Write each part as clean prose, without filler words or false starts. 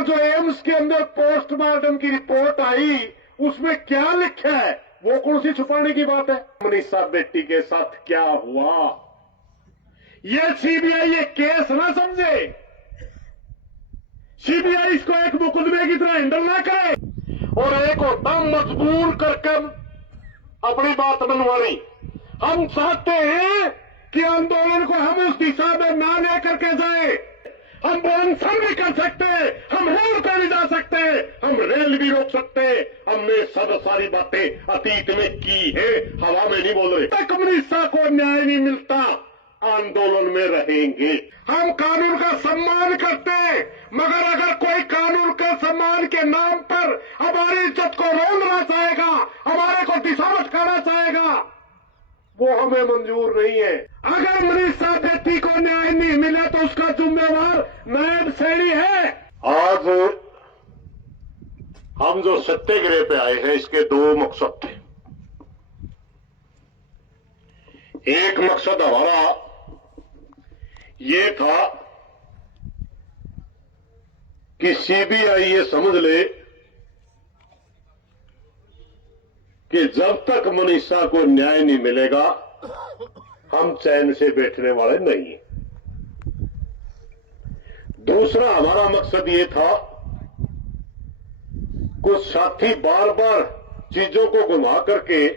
मगर जो एम्स के अंदर पोस्टमार्टम की रिपोर्ट आई उसमें क्या लिखा है वो कौन सी छुपाने की बात है। मनीषा बेटी के साथ क्या हुआ ये सीबीआई ये केस ना समझे, सीबीआई इसको एक मुकदमे की तरह हैंडल ना करे और एक होता मजबूर करके अपनी बात मनवानी। हम चाहते हैं कि आंदोलन को हम उस दिशा में ना लेकर के जाए। हम अनशन भी कर सकते हैं, हम रोड पे भी जा सकते हैं, हम रेल भी रोक सकते हैं। हमने सब सारी बातें अतीत में की है, हवा में नहीं बोल रहे। तक मनीषा को न्याय नहीं मिलता आंदोलन में रहेंगे। हम कानून का सम्मान करते हैं मगर अगर कोई कानून के सम्मान के नाम पर हमारी इज्जत को रोलना चाहेगा, हमारे को दिशा भटकाना चाहेगा, वो हमें मंजूर नहीं है। अगर मनीषा बेटी को न्याय नहीं मिला तो उसका जिम्मेवार नायब सैनी है। आज हम जो सत्याग्रह पे आए हैं इसके दो मकसद थे। एक मकसद हमारा ये था कि सीबीआई ये समझ ले कि जब तक मनीषा को न्याय नहीं मिलेगा हम चैन से बैठने वाले नहीं। दूसरा हमारा मकसद ये था कुछ साथी बार बार चीजों को घुमा करके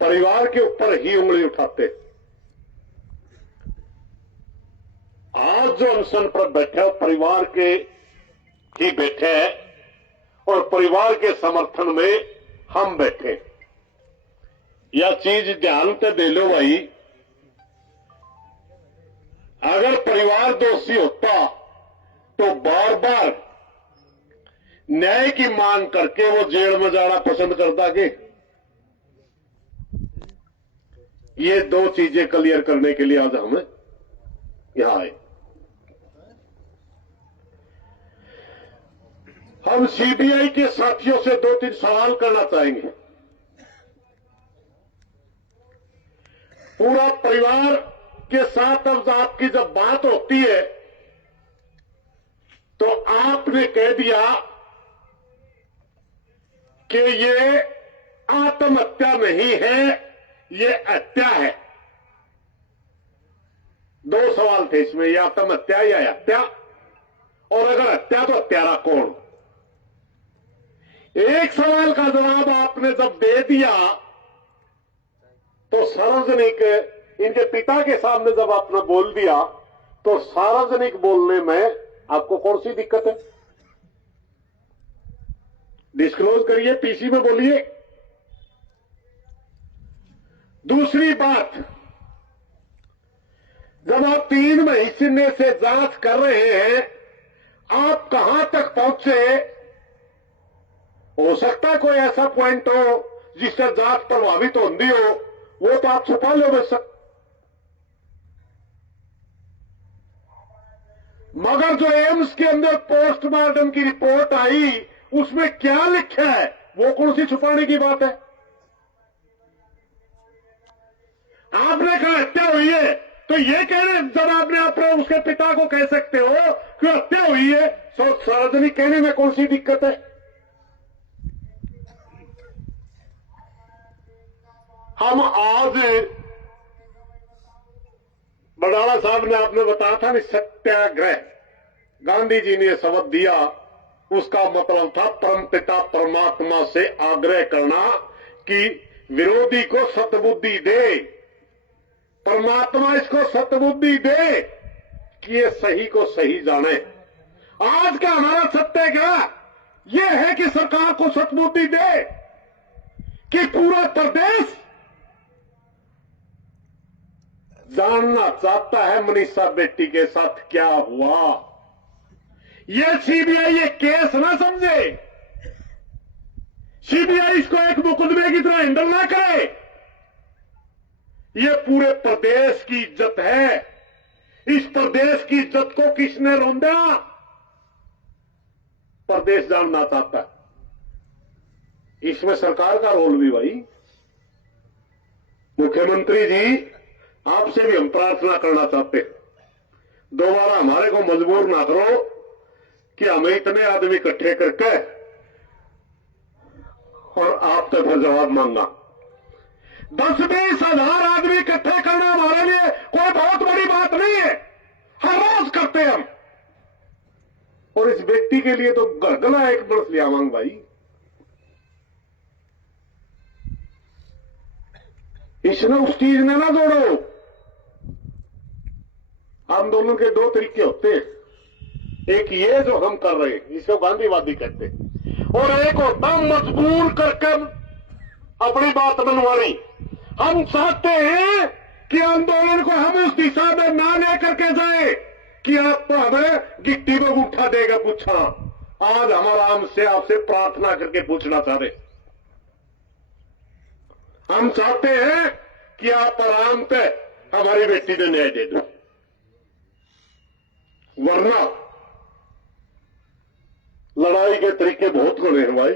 परिवार के ऊपर ही उंगली उठाते। आज जो अनशन पर बैठे हो परिवार के ही बैठे हैं और परिवार के समर्थन में हम बैठे। यह चीज ध्यान से दे लो भाई, अगर परिवार दोषी होता तो बार बार न्याय की मांग करके वो जेल में जाना पसंद करता कि ये दो चीजें क्लियर करने के लिए आज हम यहां आए। हम सीबीआई के साथियों से दो तीन सवाल करना चाहेंगे। पूरा परिवार के साथ अब आपकी जब बात होती है तो आपने कह दिया कि ये आत्महत्या नहीं है, ये हत्या है। दो सवाल थे इसमें, ये आत्महत्या या हत्या, और अगर हत्या तो हत्यारा कौन। एक सवाल का जवाब आपने जब दे दिया तो सार्वजनिक इनके पिता के सामने जब आपने बोल दिया तो सार्वजनिक बोलने में आपको कौन सी दिक्कत है। डिस्क्लोज करिए, पीसी में बोलिए। दूसरी बात, जब आप 3 महीने से जांच कर रहे हैं आप कहां तक पहुंचे। हो सकता है कोई ऐसा पॉइंट हो जिससे जांच प्रभावित होती हो, वो तो आप छुपा लो बेशक, मगर जो एम्स के अंदर पोस्टमार्टम की रिपोर्ट आई उसमें क्या लिखा है वो कौन सी छुपाने की बात है। आपने कहा हत्या हुई है तो ये कह रहे जब आपने अपने उसके पिता को कह सकते हो कि हत्या हुई है, तो सार्वजनिक कहने में कौन सी दिक्कत है। हम आज बडाला साहब ने आपने बताया था कि सत्याग्रह गांधी जी ने शब्द दिया, उसका मतलब था परमपिता परमात्मा से आग्रह करना कि विरोधी को सतबुद्धि दे, परमात्मा इसको सतबुद्धि दे कि ये सही को सही जाने। आज का हमारा सत्याग्रह यह है कि सरकार को सतबुद्धि दे कि पूरा प्रदेश जानना चाहता है मनीषा बेटी के साथ क्या हुआ। यह सीबीआई ये केस ना समझे, सीबीआई इसको एक मुकदमे की तरह हैंडल ना करे। यह पूरे प्रदेश की इज्जत है, इस प्रदेश की इज्जत को किसने रौंदा प्रदेश जानना चाहता है। इसमें सरकार का रोल भी भाई। मुख्यमंत्री जी आपसे भी हम प्रार्थना करना चाहते हैं, दोबारा हमारे को मजबूर ना करो कि हमें इतने आदमी इकट्ठे करके और आपका फिर जवाब मांगा। 10-20 हजार आदमी इकट्ठे करना हमारे लिए कोई बहुत बड़ी बात नहीं है, हर रोज करते हैं हम। और इस व्यक्ति के लिए तो गलगला एक बरस लिया मांग भाई। इसने उस चीज में ना जोड़ो। आंदोलन के दो तरीके होते हैं, एक ये जो हम कर रहे हैं जिसको गांधीवादी कहते हैं, और एक होता मजबूर करके अपनी बात मनवानी। हम चाहते हैं कि आंदोलन को हम उस दिशा में ना लेकर के जाए कि आप हमें गिट्टी में उठा देगा पूछा। आज हम आराम से आपसे प्रार्थना करके पूछना चाह रहे, हम चाहते हैं कि आप आराम पे हमारी बेटी ने न्याय दे दो, वरना लड़ाई के तरीके बहुत बड़े हैं भाई।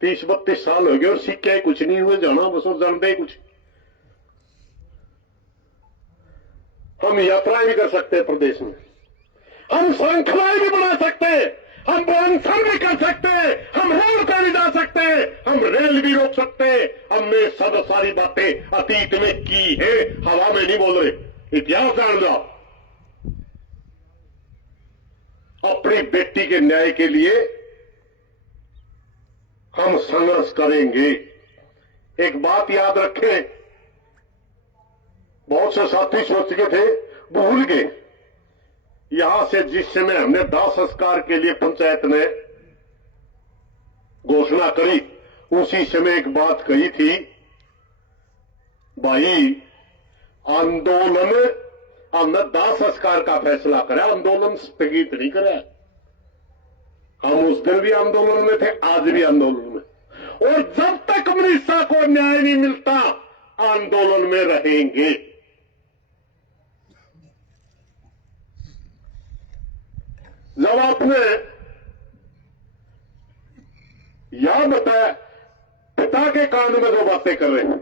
30-32 साल हो गए और सीखे कुछ नहीं हुए, जाना बस और जानते ही कुछ। हम यात्राएं भी कर सकते हैं प्रदेश में, हम श्रृंखलाएं भी बना सकते हैं, हम अनशन भी कर सकते हैं, हम रोड पर भी जा सकते हैं, हम रेल भी रोक सकते हैं। हमने सब सारी बातें अतीत में की है, हवा में नहीं बोल रहे, इतिहास जान लो। अपनी बेटी के न्याय के लिए हम संघर्ष करेंगे। एक बात याद रखें, बहुत से साथी सोच के थे, भूल गए। यहां से जिस समय हमने दाह संस्कार के लिए पंचायत ने घोषणा करी, उसी समय एक बात कही थी, भाई आंदोलन हमने दाह संस्कार का फैसला करा, आंदोलन स्थगित नहीं करा। हम उस दिन भी आंदोलन में थे, आज भी आंदोलन में, और जब तक मनीषा को न्याय नहीं मिलता आंदोलन में रहेंगे। जब आपने याद बताया पिता के कान में जो बातें कर रहे हैं,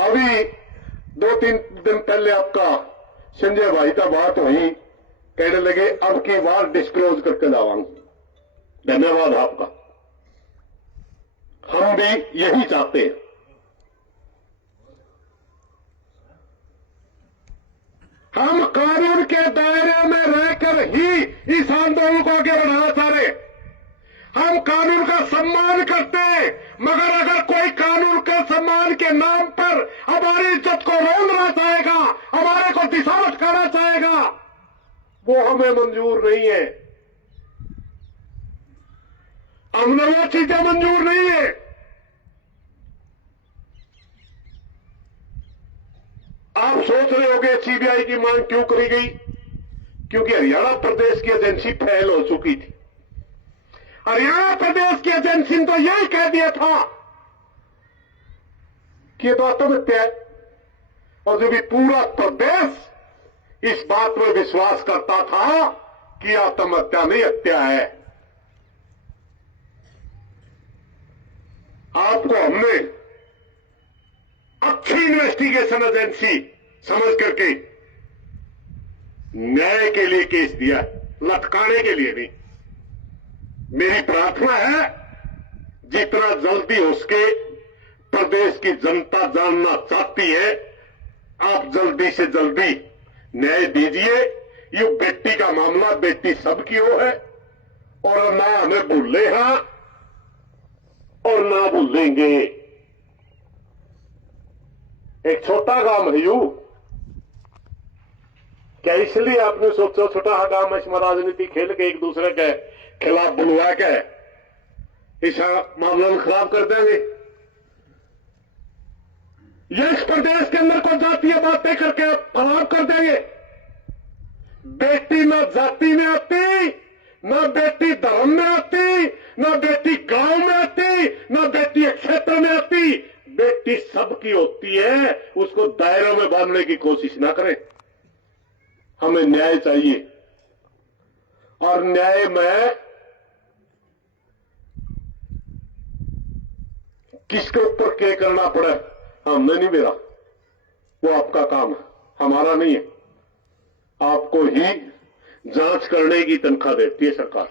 अभी 2-3 दिन पहले आपका संजय भाई का बात हुई, कहने लगे अब की बार डिस्क्लोज करके लावांगे। धन्यवाद आपका, हम भी यही चाहते हैं। हम कानून के दायरे में रहकर ही इस आंदोलन को आगे बढ़ाना चाह रहे। हम कानून का सम्मान करते हैं, मगर अगर कोई कानून के सम्मान के नाम पर हमारी इज्जत को रोकना चाहेगा, हमारे को दिशा भटकाना चाहेगा, वो हमें मंजूर नहीं है। हमने वो चीजें मंजूर नहीं है। आप सोच रहे होंगे सीबीआई की मांग क्यों करी गई? क्योंकि हरियाणा प्रदेश की एजेंसी फेल हो चुकी थी। हरियाणा प्रदेश की एजेंसी ने तो यही कह दिया था कि ये तो आत्महत्या है, और जो भी पूरा प्रदेश इस बात में विश्वास करता था कि आत्महत्या नहीं हत्या है। आपको हमने अच्छी इन्वेस्टिगेशन एजेंसी समझ करके न्याय के लिए केस दिया, लटकाने के लिए नहीं। मेरी प्रार्थना है जितना जल्दी हो सके, प्रदेश की जनता जानना चाहती है, आप जल्दी से जल्दी न्याय दीजिए। ये बेटी का मामला बेटी सबकी हो है, और ना हमें भूले हैं और ना भूलेंगे। एक छोटा गांव है यू, क्या इसलिए आपने सोचा छोटा गांव में इसमें राजनीति खेल के एक दूसरे के खिलाफ बुलवा के इस मामले में खराब कर देंगे? ये इस प्रदेश के अंदर को जातीय बातें करके खराब कर देंगे। बेटी ना जाति में आती, ना बेटी धर्म में आती, ना बेटी गांव में आती, ना बेटी क्षेत्र में आती। बेटी सबकी होती है, उसको दायरों में बांधने की कोशिश ना करें। हमें न्याय चाहिए, और न्याय में किसके ऊपर क्या करना पड़े हमने नहीं मेरा, वो आपका काम है, हमारा नहीं है। आपको ही जांच करने की तनख्वाह देती है सरकार।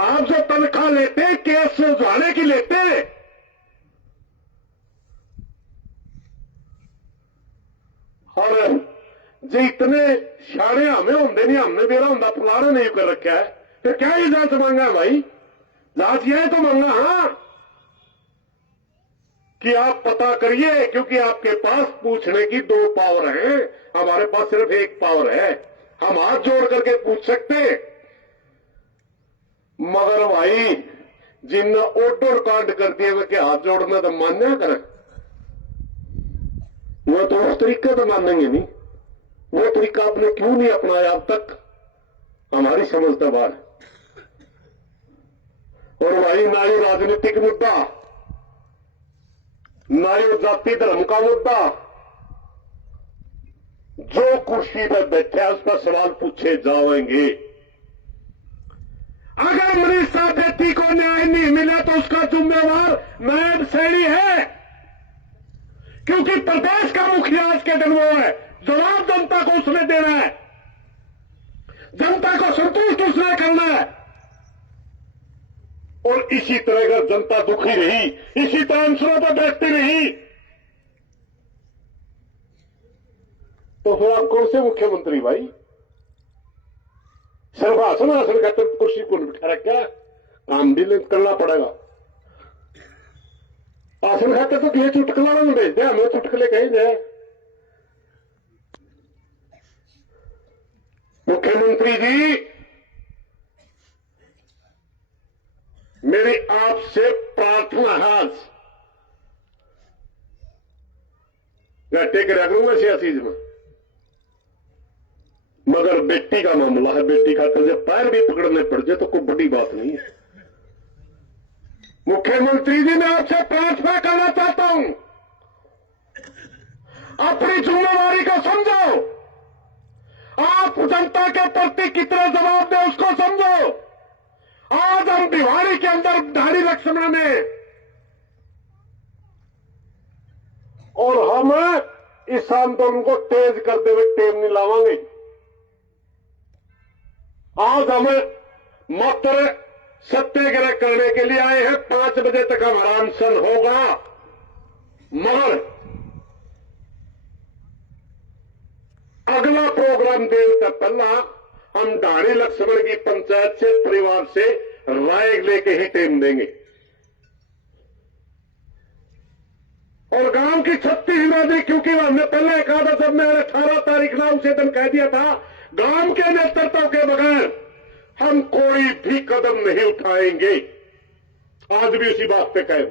आप जो तनख्वाह लेते हैं केस सुलझाने की लेते हैं, और जो इतने शाणे हमें होंगे नहीं, हमने मेरा होंगे पुराना नहीं कर रखा है, फिर क्या ये जांच मांगा है भाई? जांच यह तो मांगा हां कि आप पता करिए, क्योंकि आपके पास पूछने की 2 पावर है, हमारे पास सिर्फ 1 पावर है। हम हाथ जोड़ करके पूछ सकते हैं, मगर भाई जिनने ओडोर कांड कर दिए वे के हाथ जोड़ना तो मान्या करें, वो तो उस तरीका तो मानेंगे नहीं। वो तरीका आपने क्यों नहीं अपनाया अब तक, हमारी समझ तो बाहर। और भाई ना ही राजनीतिक मुद्दा, ना ही जाति धर्म का मुद्दा, जो कुर्सी पर बैठे है उस पर सवाल पूछे जाएंगे। अगर मनीषा बेटी को न्याय नहीं मिला तो उसका जिम्मेवार नायब सैनी है, क्योंकि प्रदेश का मुखिया आज के दिन वो है। जवाब जनता को उसने देना है, जनता को संतुष्ट उसने करना है। और इसी तरह अगर जनता दुखी रही, इसी तरह अनसरों पर बैठती रही, तो फिर आप कौन से मुख्यमंत्री भाई? सिर्फ आसन आसन खाते कुर्सी को बिठा रखा, काम भी करना पड़ेगा। आसन खाते तो किसी चुटकला में भेज दे, हमें चुटकले कहेंगे। मुख्यमंत्री जी, मेरी आपसे प्रार्थना है, आज घटे करा करूंगा सियासी में, मगर बेटी का मामला है, बेटी खातर जब पैर भी पकड़ने पड़ जाए तो कोई बड़ी बात नहीं है। मुख्यमंत्री जी, मैं आपसे प्रार्थना करना चाहता हूं, अपनी जिम्मेवारी को समझो। आप जनता के प्रति कितना जवाब दे उसको समझो। आज हम भिवाड़ी के अंदर धारी लक्ष्मण में, और हम इस आंदोलन को तेज करते हुए टेम नहीं लावांगे। आज हम मात्र सत्याग्रह करने के लिए आए हैं। 5 बजे तक हमारा अनशन होगा, मगर अगला प्रोग्राम देने से पहला हम धारी लक्ष्मण की पंचायत से, परिवार से राय लेके ही टेम देंगे। और गांव की 36 बिरादरी, क्योंकि हमने पहले कहा था, जब मैंने 18 तारीख ना उसे दिन कह दिया था, गांव के नेतृत्व के बगैर हम कोई भी कदम नहीं उठाएंगे। आज भी उसी बात पे कहे,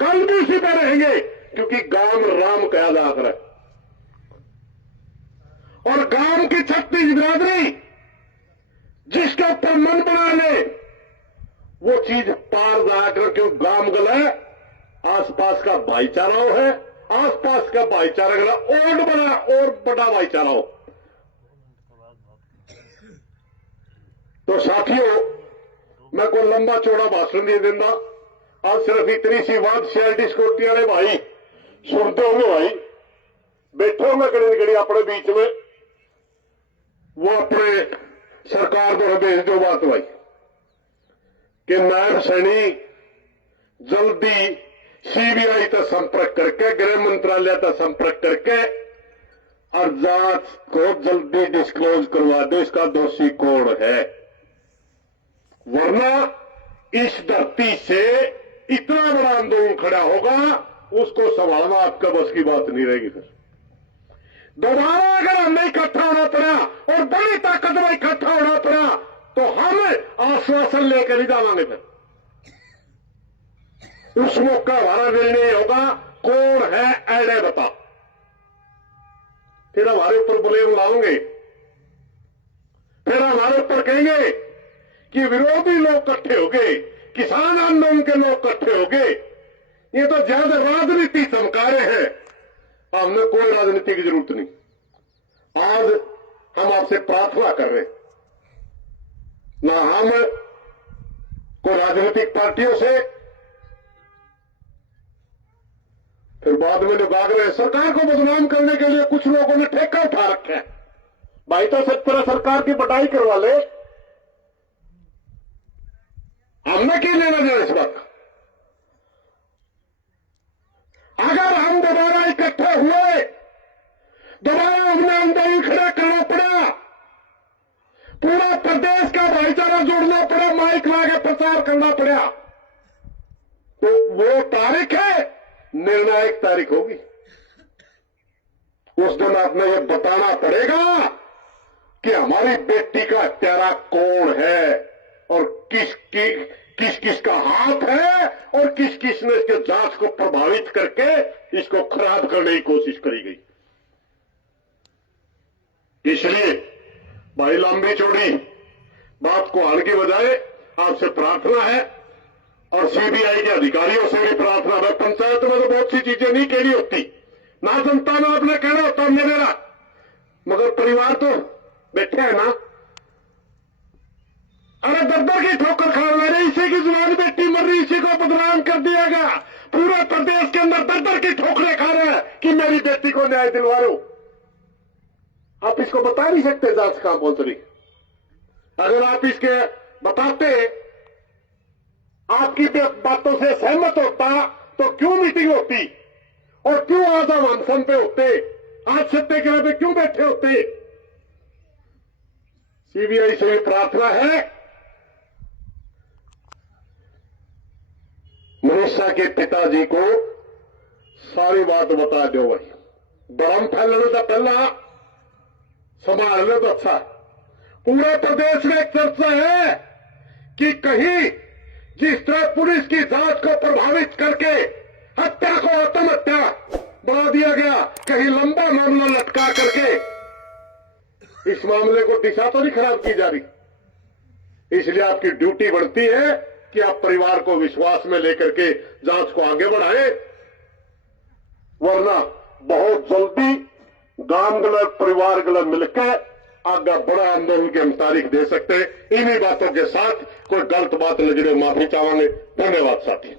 कल भी उसी पे रहेंगे, क्योंकि गांव राम का याद आकर है। और गांव की 36 बिरादरी जिसके ऊपर मन बना ले, वो चीज पार जाकर, क्यों गांव गला आसपास का भाईचारा है, आसपास का भाईचारा गला और बड़ा और बड़ा भाईचारा हो। तो साथियों, मैं कोई लंबा चौड़ा भाषण नहीं देता, आज सिर्फ इतनी सी बात। सीआईडी सिक्योरिटी वाले भाई सुनते होंगे, भाई बैठे होंगे कड़ी कड़ी अपने बीच में, वो अपने सरकार द्वारा भेज दो बात भाई कि नायब सैनी जल्दी सीबीआई तक संपर्क करके, गृह मंत्रालय तक संपर्क करके और जांच को जल्दी डिस्क्लोज करवा दो, इसका दोषी कौन है। वरना इस धरती से इतना बड़ा आंदोलन खड़ा होगा, उसको संभालना आपका बस की बात नहीं रहेगी। फिर दोबारा अगर हमें इकट्ठा होना पड़ा और बड़ी ताकत में इकट्ठा होना पड़ा, तो हम आश्वासन लेकर नहीं जावांगे। फिर उस मौका हमारा निर्णय होगा, कौन है एडे बता, फिर हमारे ऊपर ब्लेम लाओगे, फिर हमारे ऊपर कहेंगे कि विरोधी लोग इकट्ठे हो गए, किसान आंदोलन के लोग इकट्ठे हो गए, ये तो ज्यादा राजनीति चमका रहे हैं। हमने कोई राजनीति की जरूरत नहीं। आज हम आपसे प्रार्थना कर रहे हैं, ना हम कोई राजनीतिक पार्टियों से फिर बाद में लोग आग रहे सरकार को बदनाम करने के लिए कुछ लोगों ने ठेका उठा रखा है। भाई तो सब तरह सरकार की बटाई करवा ले, हमने क्या लेना देना इस वक्त। अगर हम दोबारा इकट्ठे हुए, दोबारा हमने आंदोलन खड़ा करना पड़ा, पूरा प्रदेश का भाईचारा जोड़ना पड़ा, माइक लाके प्रचार करना पड़ा, तो वो तारीख है, निर्णायक तारीख होगी। उस दिन आपने ये बताना पड़ेगा कि हमारी बेटी का हत्यारा कौन है और किस किस का हाथ है और किस किस ने इसके जांच को प्रभावित करके इसको खराब करने की कोशिश करी गई। इसलिए भाई लंबी चौड़ी बात को आने के बजाय आपसे प्रार्थना है और सीबीआई के अधिकारियों से भी प्रार्थना है। पंचायत में तो बहुत सी चीजें नहीं कहनी होती, ना जनता में आपने कहना होता हमने मेरा, मगर परिवार तो बैठे है ना। अरे दर की ठोकर खा रहे, इसी की जवान बेटी मर रही, इसी को बदनाम कर दिया गया। पूरे प्रदेश के अंदर दर की ठोकरें खा रहे हैं कि मेरी बेटी को न्याय दिलवा लो। आप इसको बता नहीं सकते जांच कहां पहुंच रही। अगर आप इसके बताते, आपकी बातों से सहमत होता, तो क्यों मीटिंग होती और क्यों आज हम अनशन पे होते, आज सत्याग्रह पे क्यों बैठे होते। सीबीआई से भी प्रार्थना है, मनीषा के पिताजी को सारी बात बता दो भाई। बरम फैलने तो पहला संभाल लो तो अच्छा। पूरे प्रदेश में एक चर्चा है कि कहीं जिस तरह पुलिस की जांच को प्रभावित करके हत्या को आत्महत्या बना दिया गया, कहीं लंबा मामला लटका करके इस मामले को दिशा तो नहीं खराब की जा रही। इसलिए आपकी ड्यूटी बनती है कि आप परिवार को विश्वास में लेकर के जांच को आगे बढ़ाएं, वरना बहुत जल्दी गांव गलत परिवार गलत मिलकर आगे बड़ा आंदोलन की हम तारीख दे सकते हैं। इन्हीं बातों के साथ कोई गलत बात नजरे माफी चाहेंगे। धन्यवाद साथी।